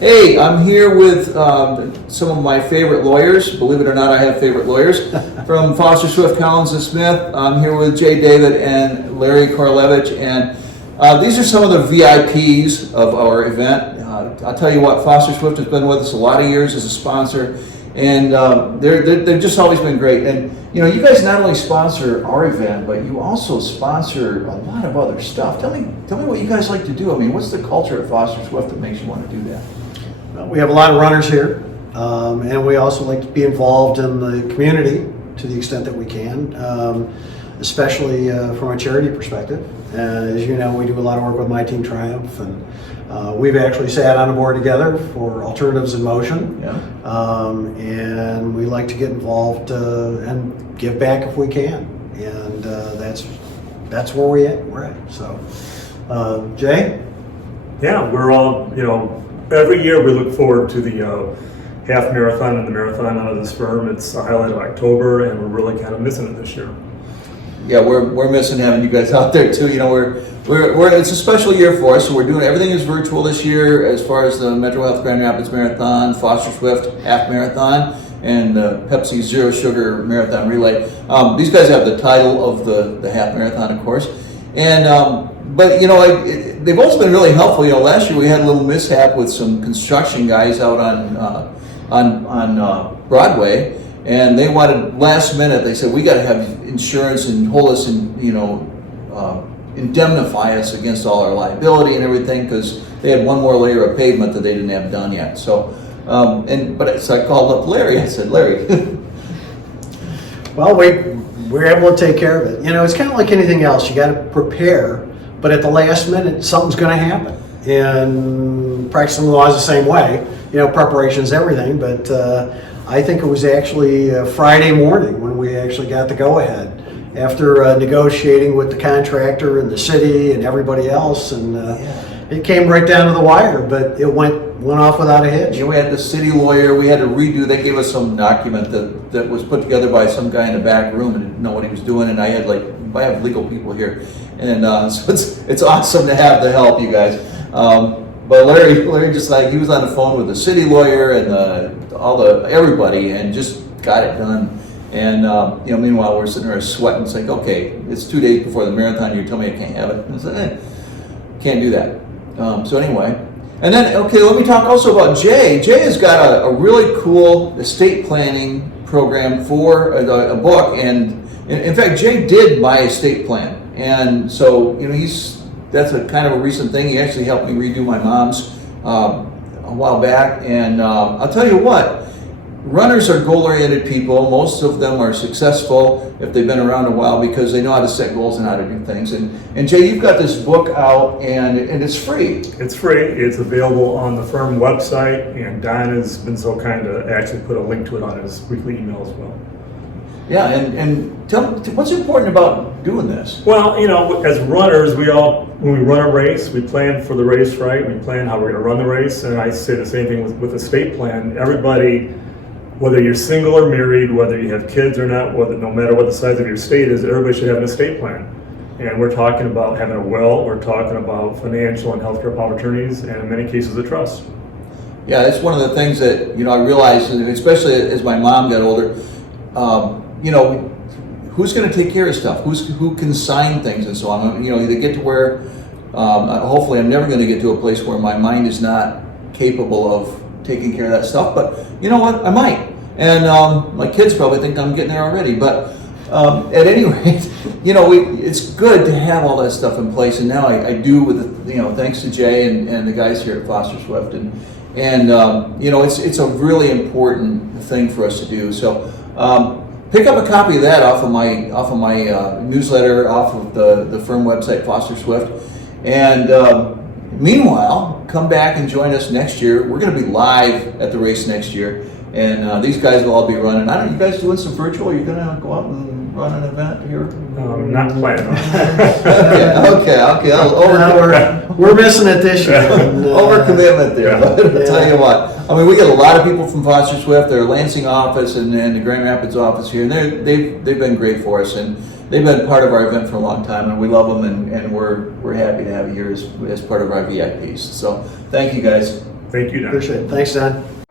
Hey, I'm here with some of my favorite lawyers. Believe it or not, I have favorite lawyers from Foster Swift, Collins and Smith. I'm here with Jay David and Larry Korelewicz, and these are some of the VIPs of our event. I'll tell you what, Foster Swift has been with us a lot of years as a sponsor, and they've just always been great. And you know, you guys not only sponsor our event, but you also sponsor a lot of other stuff. Tell me what you guys like to do. I mean, what's the culture at Foster Swift that makes you want to do that? We have a lot of runners here, and we also like to be involved in the community to the extent that we can, especially from a charity perspective. As you know, we do a lot of work with My Team Triumph, and we've actually sat on a board together for Alternatives in Motion. Yeah. And we like to get involved and give back if we can, and that's where we're at. So, Jay? Yeah, we're all, every year we look forward to the half marathon and the marathon out of this firm. It's a highlight of October, and we're really kind of missing it this year. Yeah, we're missing having you guys out there too. You know, we're it's a special year for us, so we're doing everything is virtual this year as far as the Metro Health Grand Rapids Marathon, Foster Swift Half Marathon, and Pepsi Zero Sugar Marathon Relay. These guys have the title of the half marathon, of course, and but they've also been really helpful. You know, last year we had a little mishap with some construction guys out on Broadway. And they wanted last minute. They said we got to have insurance and hold us and indemnify us against all our liability and everything, because they had one more layer of pavement that they didn't have done yet. So, so I called up Larry. I said, Larry. Well, we're able to take care of it. You know, it's kind of like anything else. You got to prepare, but at the last minute, something's going to happen. And practicing law is the same way. You know, preparation is everything, but I think it was actually Friday morning when we actually got the go-ahead after negotiating with the contractor and the city and everybody else, and it came right down to the wire, but it went off without a hitch. We had the city lawyer. We had to redo. They gave us some document that was put together by some guy in the back room and didn't know what he was doing, and I have legal people here, and so it's awesome to have the help, you guys. But Larry just he was on the phone with the city lawyer and everybody, and just got it done. And meanwhile we're sitting there sweating. It's like, okay, it's 2 days before the marathon. You're telling me I can't have it? And I said, can't do that. So anyway, and then let me talk also about Jay. Jay has got a really cool estate planning program for a book, and in fact, Jay did my estate plan, and so that's a kind of a recent thing. He actually helped me redo my mom's a while back, and I'll tell you what, runners are goal-oriented people. Most of them are successful if they've been around a while because they know how to set goals and how to do things. And Jay, you've got this book out, and it's free. It's free. It's available on the firm website, and Don has been so kind to actually put a link to it on his weekly email as well. Yeah, and tell me, what's important about doing this? Well, as runners, when we run a race, we plan for the race, right? We plan how we're going to run the race, and I say the same thing with estate plan. Everybody, whether you're single or married, whether you have kids or not, no matter what the size of your estate is, everybody should have an estate plan. And we're talking about having a will, we're talking about financial and healthcare power of attorneys, and in many cases, a trust. Yeah, that's one of the things that I realized, especially as my mom got older. Who's going to take care of stuff? Who can sign things and so on? They get to where, hopefully I'm never going to get to a place where my mind is not capable of taking care of that stuff, but you know what, I might. And my kids probably think I'm getting there already, but at any rate, it's good to have all that stuff in place, and now I do with thanks to Jay and the guys here at Foster Swift, and it's a really important thing for us to do. So pick up a copy of that off of my newsletter, off of the firm website, Foster Swift, and meanwhile, come back and join us next year. We're going to be live at the race next year, and these guys will all be running. I don't know, you guys doing some virtual? Are you going to go out and run an event here? Not planning on it. Okay. We're missing it this year. Overcommitment there. Yeah. But I'll tell you what. I mean, we get a lot of people from Foster Swift, their Lansing office and the Grand Rapids office here, and they've been great for us, and they've been part of our event for a long time, and we love them, and we're happy to have you here as part of our VIPs. So thank you guys. Thank you, Don. Appreciate it. Thanks, Don.